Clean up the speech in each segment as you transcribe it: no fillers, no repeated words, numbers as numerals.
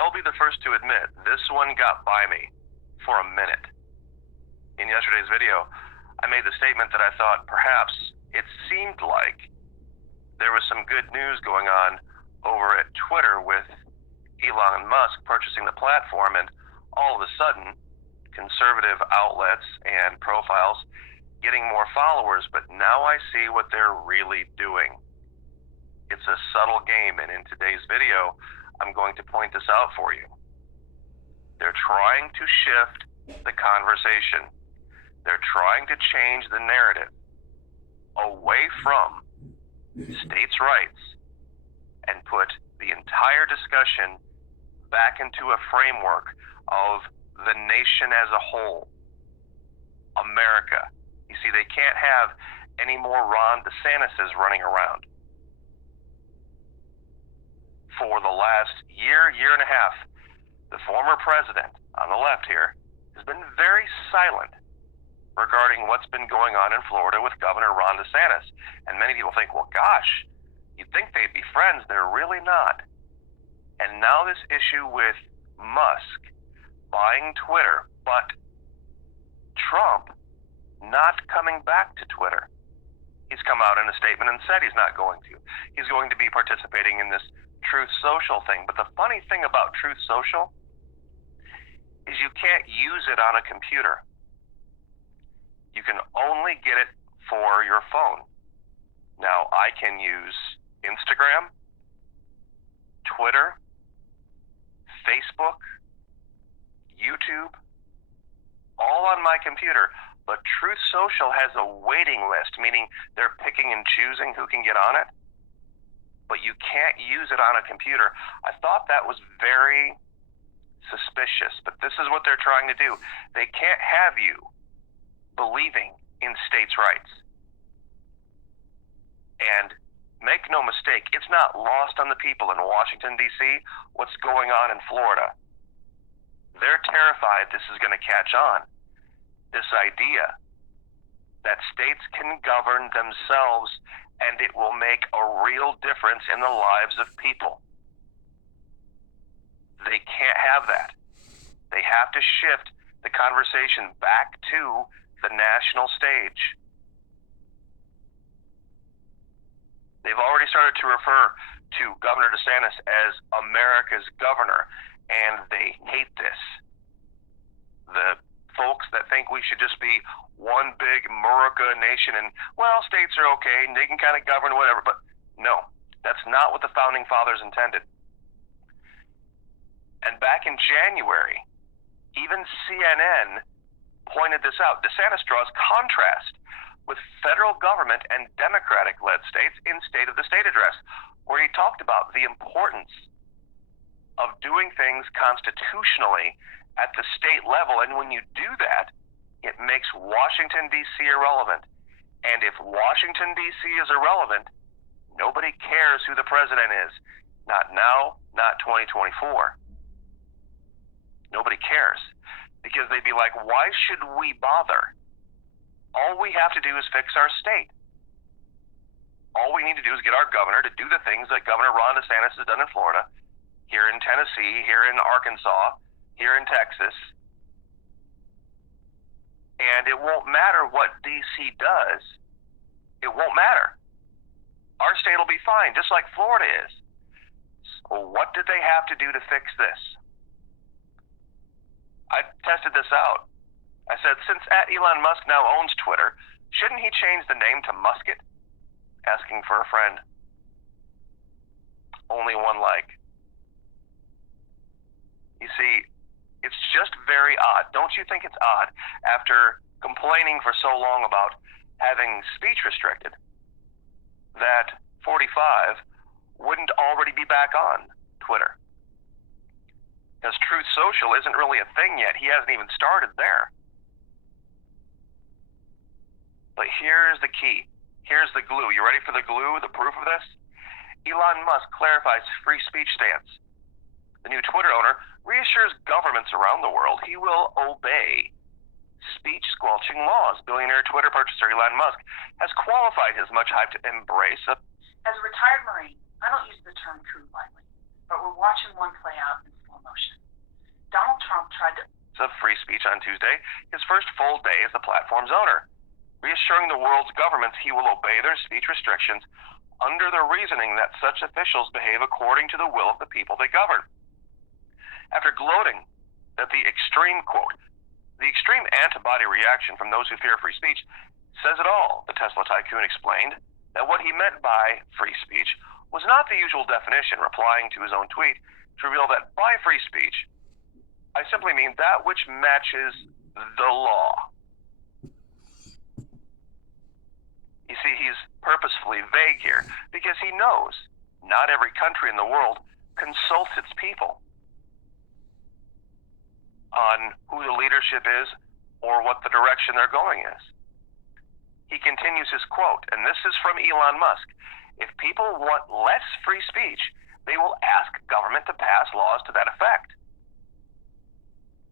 I'll be the first to admit, this one got by me for a minute. In yesterday's video, I made the statement that I thought perhaps it seemed like there was some good news going on over at Twitter with Elon Musk purchasing the platform, and all of a sudden, conservative outlets and profiles getting more followers, but now I see what they're really doing. It's a subtle game, and in today's video, I'm going to point this out for you. They're trying to shift the conversation. They're trying to change the narrative away from states' rights and put the entire discussion back into a framework of the nation as a whole, America. You see, they can't have any more Ron DeSantis's running around. For the last year and a half, the former president, on the left here, has been very silent regarding what's been going on in Florida with Governor Ron DeSantis. And many people think, well, gosh, you'd think they'd be friends. They're really not. And now this issue with Musk buying Twitter, but Trump not coming back to Twitter. He's come out in a statement and said he's not going to. He's going to be participating in this Truth Social thing. But the funny thing about Truth Social is you can't use it on a computer. You can only get it for your phone. Now, I can use Instagram, Twitter, Facebook, YouTube, all on my computer. But Truth Social has a waiting list, meaning they're picking and choosing who can get on it. But you can't use it on a computer. I thought that was very suspicious, but this is what they're trying to do. They can't have you believing in states' rights. And make no mistake, it's not lost on the people in Washington, D.C., what's going on in Florida. They're terrified this is going to catch on. This idea that states can govern themselves and it will make a real difference in the lives of people. They can't have that. They have to shift the conversation back to the national stage. They've already started to refer to Governor DeSantis as America's governor, and they hate this. The folks that think we should just be one big America nation and, well, states are okay and they can kind of govern whatever, but no, that's not what the founding fathers intended. And back in January, even CNN pointed this out. DeSantis draws contrast with federal government and Democratic-led states in State of the State address, where he talked about the importance of doing things constitutionally at the state level. And when you do that, it makes Washington, D.C. irrelevant. And if Washington, D.C. is irrelevant, nobody cares who the president is. Not now, not 2024. Nobody cares. Because they'd be like, why should we bother? All we have to do is fix our state. All we need to do is get our governor to do the things that Governor Ron DeSantis has done in Florida, here in Tennessee, here in Arkansas, here in Texas. And it won't matter what D.C. does. It won't matter. Our state will be fine, just like Florida is. So what did they have to do to fix this? I tested this out. I said, since Elon Musk now owns Twitter, shouldn't he change the name to Musket? Asking for a friend. Only one like. You see, it's just very odd. Don't you think it's odd, after complaining for so long about having speech restricted, that 45 wouldn't already be back on Twitter? Because Truth Social isn't really a thing yet. He hasn't even started there. But here's the key. Here's the glue. You ready for the glue, the proof of this? Elon Musk clarifies free speech stance. The new Twitter owner reassures governments around the world he will obey speech-squelching laws. Billionaire Twitter purchaser Elon Musk has qualified his much hyped embrace of... As a retired Marine, I don't use the term coup lightly, but we're watching one play out in slow motion. Donald Trump tried to... Of free speech on Tuesday, his first full day as the platform's owner, reassuring the world's governments he will obey their speech restrictions under the reasoning that such officials behave according to the will of the people they govern. After gloating that the extreme, quote, the extreme antibody reaction from those who fear free speech says it all, the Tesla tycoon explained that what he meant by free speech was not the usual definition, replying to his own tweet to reveal that by free speech, I simply mean that which matches the law. You see, he's purposefully vague here because he knows not every country in the world consults its people on who the leadership is or what the direction they're going is. He continues his quote, and this is from Elon Musk. If people want less free speech, they will ask government to pass laws to that effect.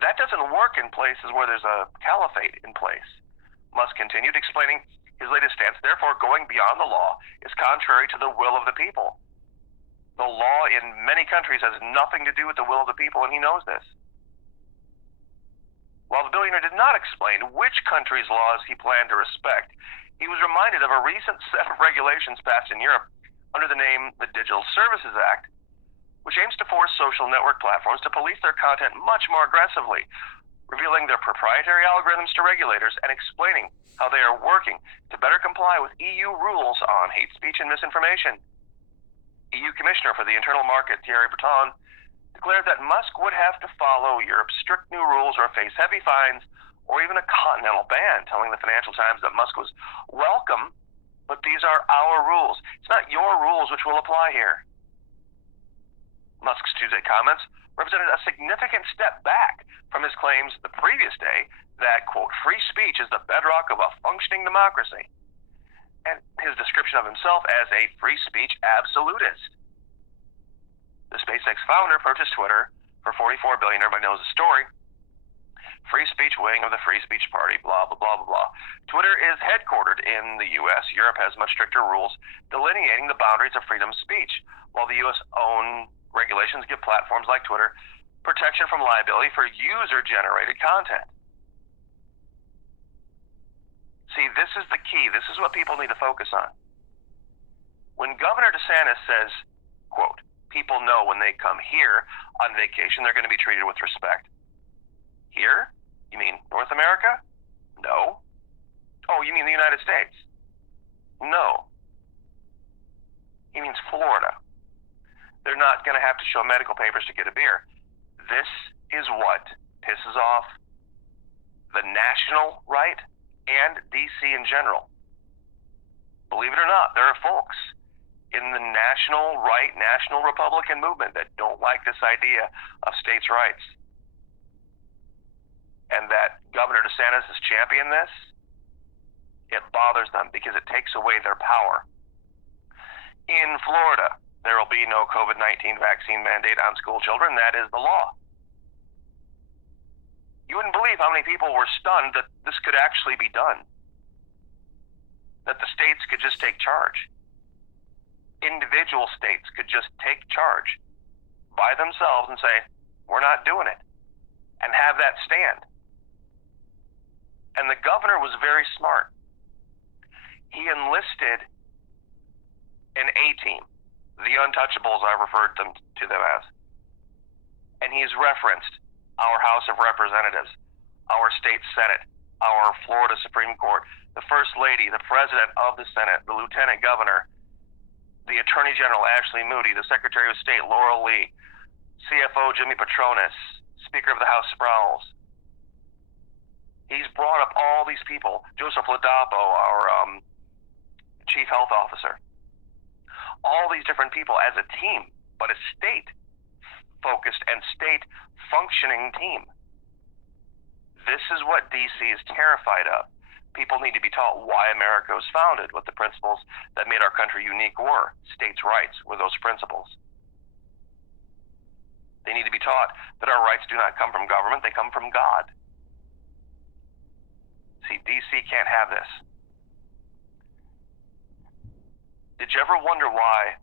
That doesn't work in places where there's a caliphate in place. Musk continued, explaining his latest stance. Therefore, going beyond the law is contrary to the will of the people. The law in many countries has nothing to do with the will of the people, and he knows this. While the billionaire did not explain which country's laws he planned to respect, he was reminded of a recent set of regulations passed in Europe under the name the Digital Services Act, which aims to force social network platforms to police their content much more aggressively, revealing their proprietary algorithms to regulators and explaining how they are working to better comply with EU rules on hate speech and misinformation. EU Commissioner for the Internal Market Thierry Breton declared that Musk would have to follow Europe's strict new rules or face heavy fines or even a continental ban, telling the Financial Times that Musk was welcome, but these are our rules. It's not your rules which will apply here. Musk's Tuesday comments represented a significant step back from his claims the previous day that, quote, free speech is the bedrock of a functioning democracy, and his description of himself as a free speech absolutist. The SpaceX founder purchased Twitter for $44 billion. Everybody knows the story. Free speech wing of the Free Speech Party, blah, blah, blah, blah, blah. Twitter is headquartered in the U.S. Europe has much stricter rules delineating the boundaries of freedom of speech, while the U.S. own regulations give platforms like Twitter protection from liability for user-generated content. See, this is the key. This is what people need to focus on. When Governor DeSantis says, quote, people know when they come here on vacation they're going to be treated with respect. Here? You mean North America? No. Oh, you mean the United States? No. He means Florida. They're not going to have to show medical papers to get a beer. This is what pisses off the national right and DC in general. Believe it or not, there are folks in the national right, national Republican movement that don't like this idea of states' rights. And that Governor DeSantis has championed this, it bothers them because it takes away their power. In Florida, there will be no COVID-19 vaccine mandate on school children. That is the law. You wouldn't believe how many people were stunned that this could actually be done. That the states could just take charge. Individual states could just take charge by themselves and say, we're not doing it, and have that stand. And the governor was very smart. He enlisted an A-team, the untouchables I referred to them as. And he's referenced our House of Representatives, our state Senate, our Florida Supreme Court, the First Lady, the President of the Senate, the Lieutenant Governor, the Attorney General Ashley Moody, the Secretary of State Laurel Lee, CFO Jimmy Patronis, Speaker of the House Sprowls. He's brought up all these people, Joseph Ladapo, our Chief Health Officer. All these different people as a team, but a state-focused and state-functioning team. This is what DC is terrified of. People need to be taught why America was founded, what the principles that made our country unique were. States' rights were those principles. They need to be taught that our rights do not come from government, they come from God. See, DC can't have this. Did you ever wonder why